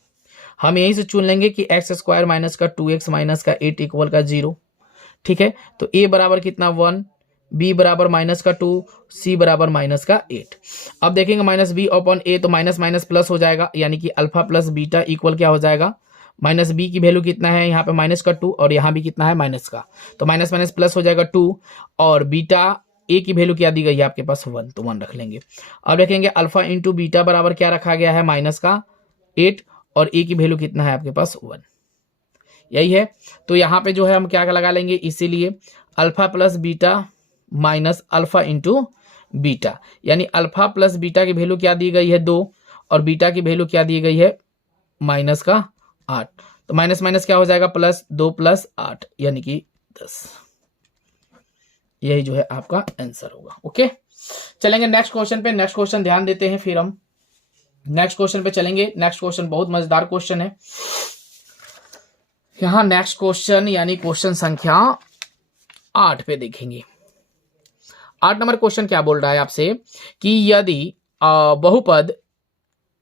हम यहीं से चुन लेंगे कि एक्स स्क्वायर माइनस का 2x माइनस का 8 इक्वल का 0, ठीक है। तो ए बराबर कितना 1, बी बराबर माइनस का 2, सी बराबर माइनस का 8। अब देखेंगे माइनस बी अपॉन ए, तो माइनस माइनस प्लस हो जाएगा, यानी कि अल्फा प्लस बीटा इक्वल क्या हो जाएगा, माइनस बी की वैल्यू कितना है यहाँ पे माइनस का 2 और यहाँ भी कितना है माइनस का, तो माइनस माइनस प्लस हो जाएगा 2, और बीटा ए की वैल्यू क्या दी गई है आपके पास 1, तो 1 रख लेंगे। अब देखेंगे अल्फा इंटू बीटा बराबर क्या रखा गया है, माइनस का 8, और ए की वैल्यू कितना है आपके पास 1, यही है। तो यहाँ पे जो है हम क्या लगा लेंगे, इसीलिए alpha plus beta minus alpha into beta, यानी अल्फा प्लस बीटा की वैल्यू क्या दी गई है 2 और बीटा की वैल्यू क्या दी गई है माइनस का 8, तो माइनस माइनस क्या हो जाएगा प्लस 2 प्लस 8 यानी कि 10, यही जो है आपका आंसर होगा। ओके, चलेंगे नेक्स्ट क्वेश्चन पे। नेक्स्ट क्वेश्चन ध्यान देते हैं, फिर हम नेक्स्ट क्वेश्चन पे चलेंगे। नेक्स्ट क्वेश्चन बहुत मजेदार क्वेश्चन है। यहां नेक्स्ट क्वेश्चन यानी क्वेश्चन संख्या 8 पे देखेंगे। 8 नंबर क्वेश्चन क्या बोल रहा है आपसे कि यदि बहुपद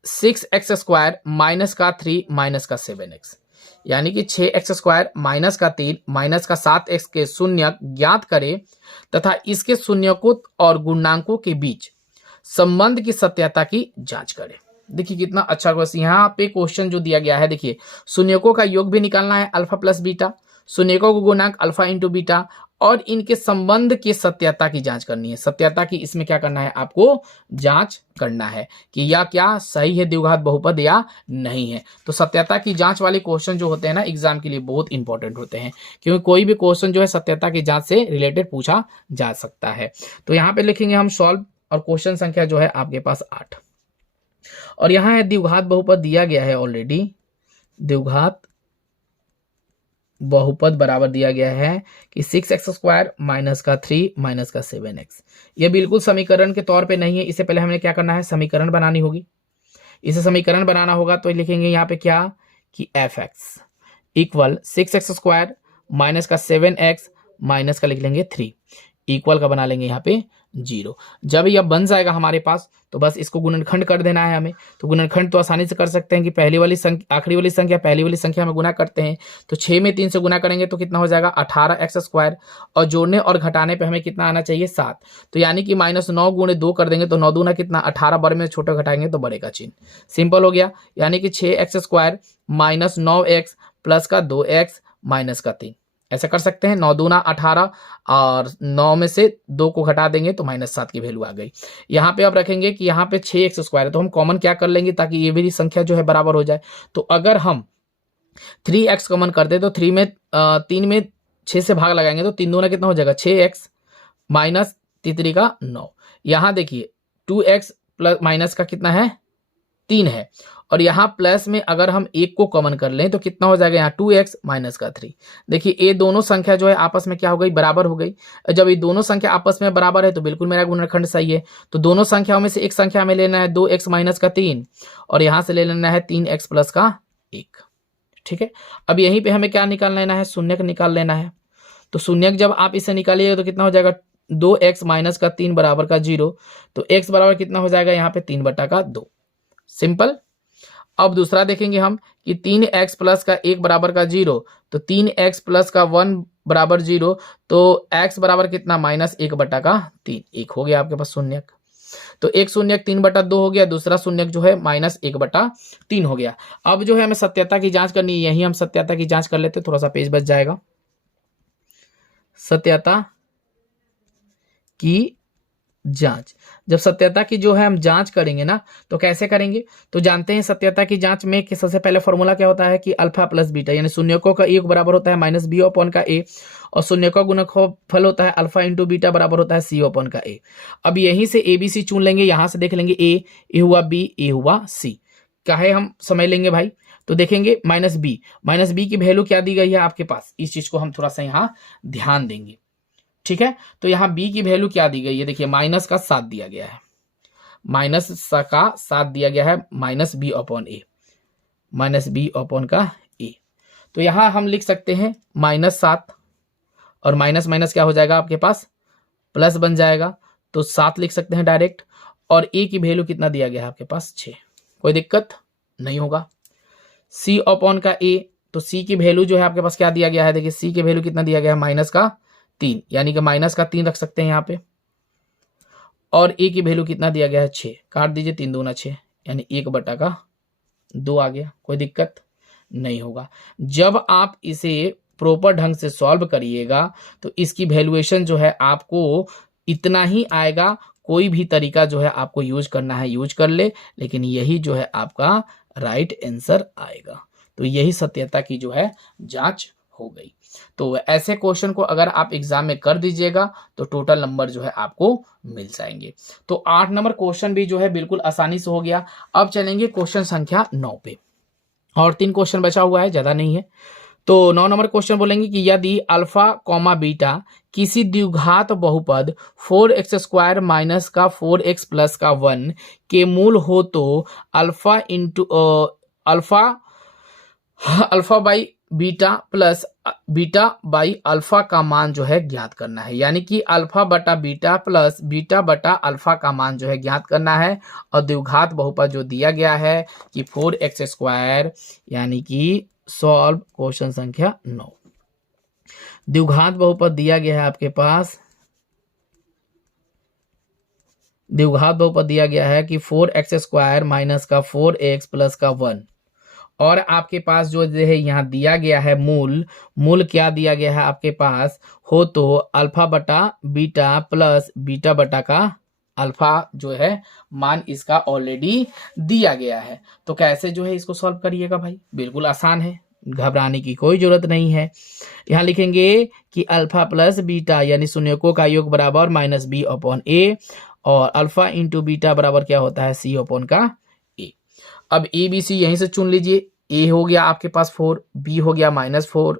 6x स्क्वायर माइनस का 3 माइनस का 7x, यानी कि 6x स्क्वायर माइनस का 3 माइनस का 7x के शून्यक ज्ञात करे तथा इसके शून्यकों और गुणांकों के बीच संबंध की सत्यता की जांच करे। देखिए कितना अच्छा क्वेश्चन, यहाँ पे क्वेश्चन जो दिया गया है, देखिए शून्यकों का योग भी निकालना है अल्फा प्लस बीटा, शून्यकों को गुणांक अल्फा इंटू बीटा, और इनके संबंध की सत्यता की जांच करनी है। सत्यता की इसमें क्या करना है, आपको जांच करना है कि या क्या सही है द्विघात बहुपद या नहीं है। तो सत्यता की जांच वाले क्वेश्चन जो होते हैं ना एग्जाम के लिए बहुत इंपॉर्टेंट होते हैं, क्योंकि कोई भी क्वेश्चन जो है सत्यता की जांच से रिलेटेड पूछा जा सकता है। तो यहाँ पे लिखेंगे हम सॉल्व और क्वेश्चन संख्या जो है आपके पास 8। और यहाँ है द्विघात बहुपद दिया गया है ऑलरेडी, द्विघात बहुपद बराबर दिया गया है कि 6x² माइनस का 3 माइनस का 7x। ये बिल्कुल समीकरण के तौर पे नहीं है, इससे पहले हमें क्या करना है, समीकरण बनानी होगी। इसे समीकरण बनाना होगा तो लिखेंगे यहाँ पे क्या कि fx इक्वल 6x² माइनस का 7x माइनस का लिख लेंगे 3 इक्वल का बना लेंगे यहाँ पे 0। जब यह बन जाएगा हमारे पास तो बस इसको गुणनखंड कर देना है हमें। तो गुणनखंड तो आसानी से कर सकते हैं कि पहली वाली संख्या आखिरी वाली संख्या पहली वाली संख्या में गुना करते हैं। तो 6 में 3 से गुना करेंगे तो कितना हो जाएगा 18x², और जोड़ने और घटाने पे हमें कितना आना चाहिए 7। तो यानी कि -9 गुणे 2 कर देंगे तो 9 दूना कितना 18, बड़े में छोटे घटाएंगे तो बड़े का चिन्ह, सिंपल हो गया। यानी कि 6x² माइनस 9x प्लस का 2x माइनस का 3, ऐसा कर सकते हैं। 9 दूना 18 और 9 में से 2 को घटा देंगे तो -7 की वैल्यू आ गई। यहाँ पे अब रखेंगे कि यहाँ पे 6x² है तो हम कॉमन क्या कर लेंगे ताकि ये भी संख्या जो है बराबर हो जाए। तो अगर हम 3x कॉमन कर दे तो 3 में 6 से भाग लगाएंगे तो 3 दूना कितना हो जाएगा 6x माइनस 3 का 9। यहाँ देखिए 2x प्लस माइनस का कितना है 3 है, और यहाँ प्लस में अगर हम 1 को कॉमन कर लें तो कितना हो जाएगा यहाँ 2x माइनस का 3। देखिए ये दोनों संख्या जो है आपस में क्या हो गई, बराबर हो गई। जब ये दोनों संख्या आपस में बराबर है तो बिल्कुल मेरा गुणनखंड सही है। तो दोनों संख्याओं में से एक संख्या हमें लेना है 2x माइनस का 3 और यहाँ से ले लेना है 3x प्लस का 1। ठीक है, अब यहीं पे हमें क्या निकाल लेना है, शून्यक निकाल लेना है। तो शून्यक जब आप इसे निकालिएगा तो कितना हो जाएगा 2x माइनस का 3 बराबर का 0। तो x बराबर कितना हो जाएगा यहाँ पे 3/2, सिंपल। अब दूसरा देखेंगे हम कि 3x प्लस का 1 बराबर का 0, तो 3x प्लस का 1 बराबर 0, तो x बराबर कितना -1/3, 1 हो गया आपके पास शून्यक। तो एक शून्यक 3/2 हो गया, दूसरा शून्यक जो है -1/3 हो गया। अब जो है हमें सत्यता की जांच करनी है, यही हम सत्यता की जांच कर लेते, थोड़ा सा पेज बच जाएगा। सत्यता की जांच, जब सत्यता की जो है हम जांच करेंगे ना तो कैसे करेंगे, तो जानते हैं सत्यता की जांच में कि सबसे पहले फॉर्मूला क्या होता है कि अल्फा प्लस बीटा, यानी शून्यकों का योग बराबर होता है -b/a, और शून्यकों का गुणनफल होता है अल्फा इंटू बीटा बराबर होता है c/a। अब यहीं से ABC चुन लेंगे, यहां से देख लेंगे ए हुआ B, ए हुआ C, काहे हम समझ लेंगे भाई। तो देखेंगे -b की वैल्यू क्या दी गई है आपके पास, इस चीज को हम थोड़ा सा यहाँ ध्यान देंगे। ठीक है, तो यहाँ b की वैल्यू क्या दी गई है, देखिए -7 दिया गया है, -7 दिया गया है, -b/a, -b/a। तो यहाँ हम लिख सकते हैं -7 और माइनस क्या हो जाएगा आपके पास प्लस बन जाएगा, तो 7 लिख सकते हैं डायरेक्ट। और a की वैल्यू कितना दिया गया है आपके पास 6, कोई दिक्कत नहीं होगा। c/a, तो c की वैल्यू जो है आपके पास क्या दिया गया है, देखिए c की वैल्यू कितना दिया गया है -3, यानी कि -3 रख सकते हैं यहाँ पे। और a की वैल्यू कितना दिया गया है 6, काट दीजिए 3 दूना 6, यानी 1/2 आ गया, कोई दिक्कत नहीं होगा। जब आप इसे प्रॉपर ढंग से सॉल्व करिएगा तो इसकी वैल्यूएशन जो है आपको इतना ही आएगा। कोई भी तरीका जो है आपको यूज करना है यूज कर ले, लेकिन यही जो है आपका राइट आंसर आएगा। तो यही सत्यता की जो है जांच हो गई। तो ऐसे क्वेश्चन को अगर आप एग्जाम में कर दीजिएगा तो टोटल नंबर जो है आपको मिल जाएंगे। तो 8 नंबर क्वेश्चन भी जो है बिल्कुल आसानी से हो गया। अब चलेंगे क्वेश्चन संख्या 9 पे, और 3 क्वेश्चन बचा हुआ है, ज्यादा नहीं है। तो 9 नंबर क्वेश्चन बोलेंगे कि यदि अल्फा कॉमा बीटा किसी द्विघात बहुपद 4x² माइनस का 4x प्लस का 1 के मूल हो तो alpha into alpha by beta plus beta by alpha का मान जो है ज्ञात करना है। यानी कि अल्फा बटा बीटा प्लस बीटा बटा अल्फा का मान जो है ज्ञात करना है। और द्विघात बहुपद जो दिया गया है कि 4x², यानी कि सॉल्व क्वेश्चन संख्या 9। द्विघात बहुपद दिया गया है आपके पास, द्विघात बहुपद दिया गया है कि 4x² माइनस का 4x प्लस का 1, और आपके पास जो है यहाँ दिया गया है मूल क्या दिया गया है आपके पास हो तो अल्फा बटा बीटा प्लस बीटा बटा का अल्फा जो है मान इसका ऑलरेडी दिया गया है। तो कैसे जो है इसको सॉल्व करिएगा भाई, बिल्कुल आसान है, घबराने की कोई जरूरत नहीं है। यहाँ लिखेंगे कि अल्फा प्लस बीटा यानी शून्यकों का योग बराबर -b/a, और अल्फा इंटू बीटा बराबर क्या होता है सी अपॉन का ए। अब ए बी सी यहीं से चुन लीजिए, ए हो गया आपके पास 4, बी हो गया -4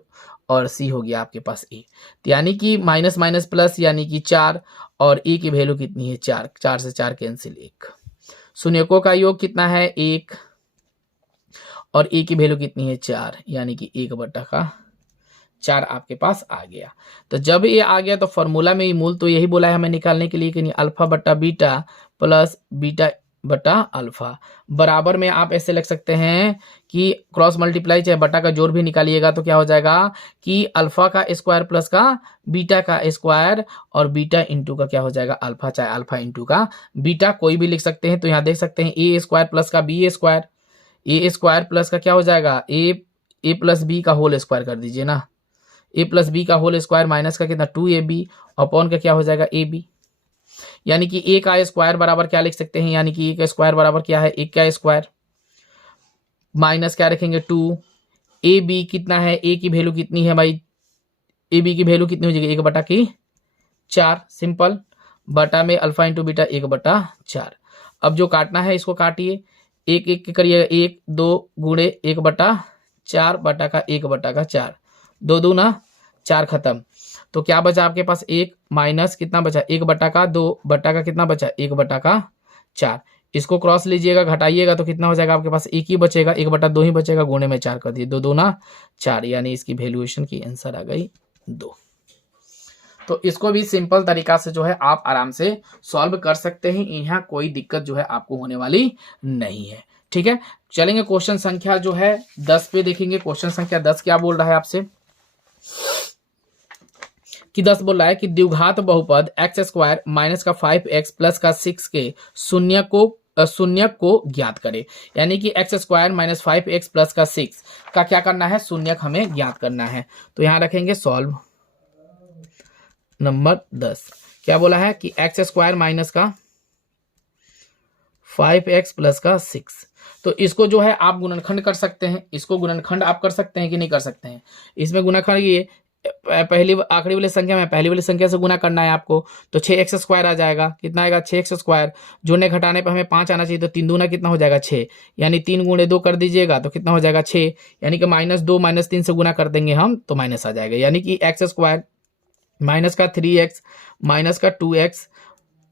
और सी हो गया आपके पास ए। तो यानी कि माइनस माइनस प्लस यानी कि 4 और ए की वैल्यू कितनी है 4, 4 से 4 कैंसिल 1। शून्यकों का योग कितना है 1 और ए की वैल्यू कितनी है 4 यानी कि 1/4 आपके पास आ गया। तो जब ये आ गया तो फॉर्मूला में मूल तो यही बोला है हमें निकालने के लिए कि नहीं अल्फा बट्टा बीटा प्लस बीटा बटा अल्फा बराबर में आप ऐसे लिख सकते हैं कि क्रॉस मल्टीप्लाई चाहे बटा का जोड़ भी निकालिएगा तो क्या हो जाएगा कि अल्फा का स्क्वायर प्लस का बीटा का स्क्वायर और बीटा इंटू का क्या हो जाएगा अल्फा, चाहे अल्फा इंटू का बीटा कोई भी लिख सकते हैं। तो यहाँ देख सकते हैं ए स्क्वायर प्लस का बी स्क्वायर, ए स्क्वायर प्लस का क्या हो जाएगा ए प्लस बी का होल स्क्वायर कर दीजिए ना, ए प्लस बी का होल स्क्वायर माइनस का कितना 2ab अपॉन का क्या हो जाएगा ए बी, यानी कि ए का स्क्वायर बराबर क्या लिख सकते हैं यानी कि ए का स्क्वायर बराबर क्या है 1 का स्क्वायर माइनस क्या रखेंगे 2, ए बी कितना है ए की वैल्यू कितनी है भाई, ए बी की वैल्यू कितनी हो जाएगी 1/4 सिंपल, बटा में अल्फा इंटू बीटा 1/4। अब जो काटना है इसको काटिए, एक एक के करिएगा 1 2 गुणे 1/4 बटा का 1/4, 2 दूना 4 खत्म। तो क्या बचा आपके पास 1 माइनस कितना बचा 1/2 बटा का कितना बचा 1/4। इसको क्रॉस लीजिएगा घटाइएगा तो कितना हो जाएगा आपके पास 1 ही बचेगा, 1/2 ही बचेगा, गुणे में 4 कर दिए, 2 दूना 4 यानी इसकी वैल्यूएशन की आंसर आ गई 2। तो इसको भी सिंपल तरीका से जो है आप आराम से सॉल्व कर सकते हैं, यहाँ कोई दिक्कत जो है आपको होने वाली नहीं है। ठीक है, चलेंगे क्वेश्चन संख्या जो है 10 पे देखेंगे। क्वेश्चन संख्या 10 क्या बोल रहा है आपसे कि 10 बोल रहा है कि द्विघात बहुपद एक्स स्क्वायर माइनस का 5x प्लस का 6 के शून्य को ज्ञात करे, यानी कि x square minus 5x plus का 6 का क्या करना है शून्यक हमें ज्ञात करना है। तो यहां रखेंगे सॉल्व नंबर 10। क्या बोला है कि एक्स स्क्वायर माइनस का 5x प्लस का 6, तो इसको जो है आप गुणनखंड कर सकते हैं, इसको गुणनखंड आप कर सकते हैं कि नहीं कर सकते हैं। इसमें गुणनखंड ये पहली आखिरी वाली संख्या में पहली वाली संख्या से गुना करना है आपको, तो 6x स्क्वायर आ जाएगा, कितना आएगा 6x स्क्वायर, जोड़ने घटाने पर हमें 5 आना चाहिए, तो 3 दूना कितना हो जाएगा 6, यानी 3 गुणे 2 कर दीजिएगा तो कितना हो जाएगा 6, यानी कि -2 -3 से गुना कर देंगे हम तो माइनस आ जाएगा, यानी कि एक्स स्क्वायर माइनस का 3x माइनस का 2x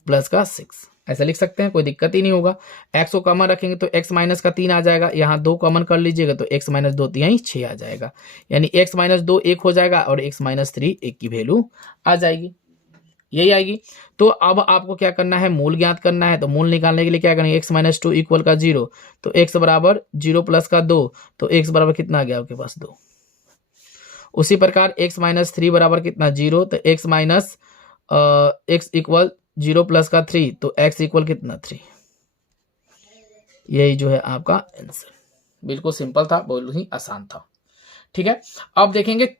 प्लस का 6 ऐसा लिख सकते हैं, कोई दिक्कत ही नहीं होगा। x को कॉमन रखेंगे तो x माइनस का 3 आ जाएगा, यहाँ 2 कॉमन कर लीजिएगा तो x माइनस 2 3 6 आ जाएगा, यानी x माइनस 2 1 हो जाएगा और x माइनस 3 1 की वैल्यू आ जाएगी, यही आएगी। तो अब आपको क्या करना है मूल ज्ञात करना है, तो मूल निकालने के लिए क्या करेंगे x माइनस 2 इक्वल का 0, तो x बराबर 0 प्लस का 2, तो x बराबर कितना आ गया आपके पास 2। उसी प्रकार x माइनस 3 बराबर कितना 0, तो x minus x equal 0 plus का 3, तो x इक्वल कितना 3। यही जो है आपका आंसर, बिल्कुल सिंपल था, बहुत ही आसान था। ठीक है, अब देखेंगे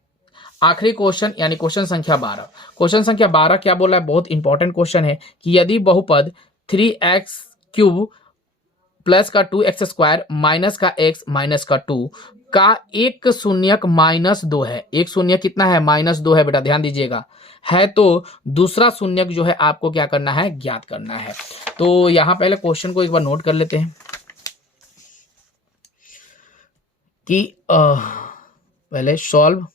आखिरी क्वेश्चन यानी क्वेश्चन संख्या 12। क्वेश्चन संख्या 12 क्या बोला है, बहुत इंपॉर्टेंट क्वेश्चन है कि यदि बहुपद 3x³ प्लस का 2x स्क्वायर माइनस का x माइनस का 2 का एक शून्यक -2 है, एक शून्य कितना है -2 है बेटा, ध्यान दीजिएगा है, तो दूसरा शून्यक जो है आपको क्या करना है ज्ञात करना है। तो यहां पहले क्वेश्चन को एक बार नोट कर लेते हैं कि पहले सॉल्व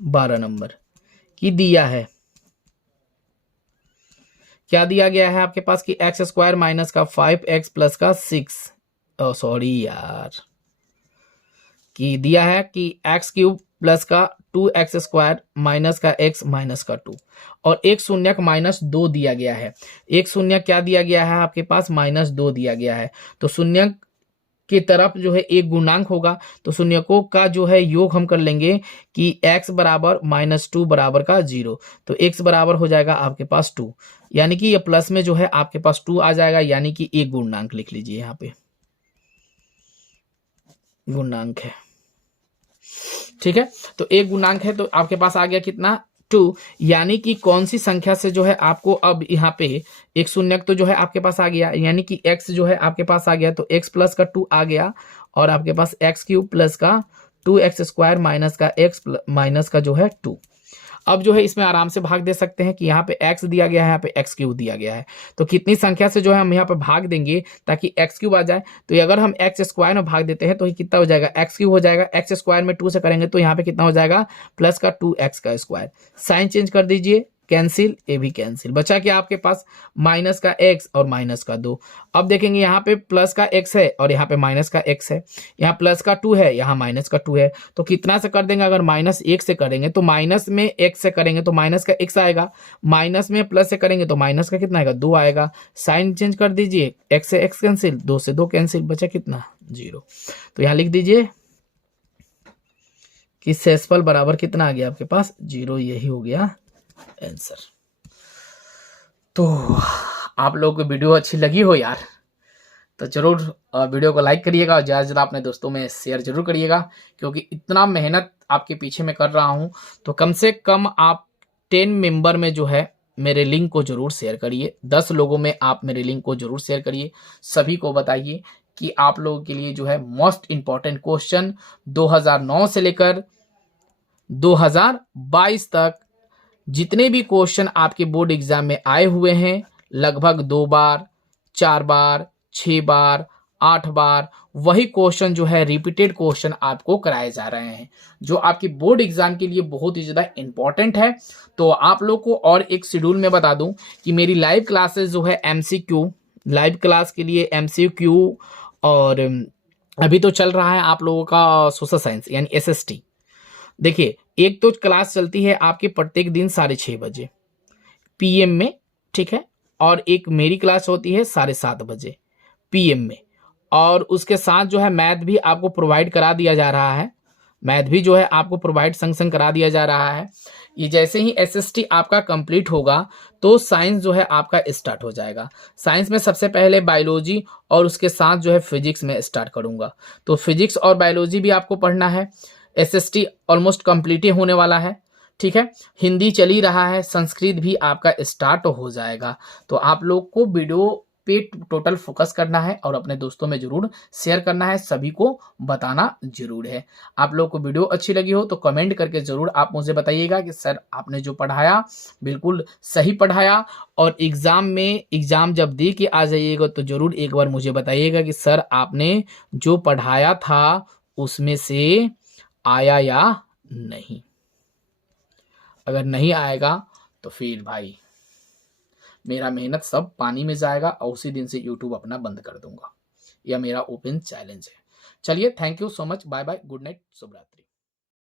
12 नंबर की दिया है, क्या दिया गया है आपके पास कि एक्स स्क्वायर माइनस का 5x प्लस का 6 सॉरी यार कि दिया है कि x³ प्लस का 2x स्क्वायर माइनस का x माइनस का 2 और एक शून्यक -2 दिया गया है। एक शून्यक क्या दिया गया है आपके पास -2 दिया गया है, तो शून्यक की तरफ जो है एक गुणांक होगा, तो शून्यकों का जो है योग हम कर लेंगे कि x बराबर -2 बराबर का 0, तो x बराबर हो जाएगा आपके पास 2, यानी कि ये प्लस में जो है आपके पास 2 आ जाएगा, यानी कि एक गुणांक लिख लीजिए, यहाँ पे गुणांक है। ठीक है, तो एक गुणांक है तो आपके पास आ गया कितना 2, यानी कि कौन सी संख्या से जो है आपको अब यहाँ पे एक शून्यक तो जो है आपके पास आ गया, यानी कि x जो है आपके पास आ गया, तो x प्लस का 2 आ गया और आपके पास x³ प्लस का 2x स्क्वायर माइनस का x माइनस का जो है 2। अब जो है इसमें आराम से भाग दे सकते हैं कि यहाँ पे x दिया गया है, यहाँ पे एक्स क्यूब दिया गया है, तो कितनी संख्या से जो है हम यहाँ पे भाग देंगे ताकि एक्स क्यूब आ जाए। तो ये अगर हम एक्स स्क्वायर में भाग देते हैं तो ये कितना हो जाएगा, एक्स क्यूब हो जाएगा। एक्स स्क्वायर में 2 से करेंगे तो यहाँ पे कितना हो जाएगा, प्लस का 2x का स्क्वायर। साइन चेंज कर दीजिए, कैंसिल, ये भी कैंसिल। बचा क्या आपके पास, माइनस का x और माइनस का 2। अब देखेंगे यहाँ पे प्लस का x है और यहाँ पे माइनस का x है, यहाँ प्लस का 2 है, यहाँ माइनस का 2 है, तो कितना से कर देंगे, अगर माइनस 1 से करेंगे तो माइनस में x से करेंगे तो माइनस का x आएगा, माइनस में प्लस से करेंगे तो माइनस का कितना आएगा, 2 आएगा। साइन चेंज कर दीजिए, x से x कैंसिल, 2 से 2 कैंसिल, बचा कितना, 0। तो यहाँ लिख दीजिए कि शेषफल बराबर कितना आ गया आपके पास, 0। यही हो गया आंसर। तो आप लोगों को वीडियो अच्छी लगी हो यार तो जरूर वीडियो को लाइक करिएगा और ज़्यादा से ज़्यादा अपने दोस्तों में शेयर जरूर करिएगा, क्योंकि इतना मेहनत आपके पीछे में कर रहा हूं तो कम से कम आप 10 मेंबर में जो है मेरे लिंक को जरूर शेयर करिए, 10 लोगों में आप मेरे लिंक को जरूर शेयर करिए, सभी को बताइए कि आप लोगों के लिए जो है मोस्ट इंपॉर्टेंट क्वेश्चन 2009 से लेकर 2022 तक जितने भी क्वेश्चन आपके बोर्ड एग्जाम में आए हुए हैं, लगभग 2 बार, 4 बार, 6 बार, 8 बार, वही क्वेश्चन जो है रिपीटेड क्वेश्चन आपको कराए जा रहे हैं, जो आपकी बोर्ड एग्जाम के लिए बहुत ही ज़्यादा इंपॉर्टेंट है। तो आप लोग को और एक शेड्यूल में बता दूं कि मेरी लाइव क्लासेस जो है MCQ, लाइव क्लास के लिए MCQ, और अभी तो चल रहा है आप लोगों का सोशल साइंस यानी SST। देखिए, एक तो क्लास चलती है आपके प्रत्येक दिन 6:30 बजे PM में, ठीक है, और एक मेरी क्लास होती है 7:30 बजे PM में, और उसके साथ जो है मैथ भी आपको प्रोवाइड करा दिया जा रहा है, मैथ भी जो है आपको प्रोवाइड संग संग करा दिया जा रहा है। ये जैसे ही SST आपका कंप्लीट होगा तो साइंस जो है आपका स्टार्ट हो जाएगा। साइंस में सबसे पहले बायोलॉजी और उसके साथ जो है फिजिक्स में स्टार्ट करूंगा, तो फिजिक्स और बायोलॉजी भी आपको पढ़ना है। SST ऑलमोस्ट कंप्लीट ही होने वाला है, ठीक है, हिंदी चल ही रहा है, संस्कृत भी आपका स्टार्ट हो जाएगा। तो आप लोग को वीडियो पे टोटल फोकस करना है और अपने दोस्तों में जरूर शेयर करना है, सभी को बताना जरूर है। आप लोग को वीडियो अच्छी लगी हो तो कमेंट करके जरूर आप मुझे बताइएगा कि सर आपने जो पढ़ाया बिल्कुल सही पढ़ाया, और एग्जाम जब दे के आ जाइएगा तो जरूर एक बार मुझे बताइएगा कि सर आपने जो पढ़ाया था उसमें से आया या नहीं। अगर नहीं आएगा तो फिर भाई मेरा मेहनत सब पानी में जाएगा और उसी दिन से YouTube अपना बंद कर दूंगा। यह मेरा ओपन चैलेंज है। चलिए, thank you so much, bye bye, good night, शुभ रात्रि।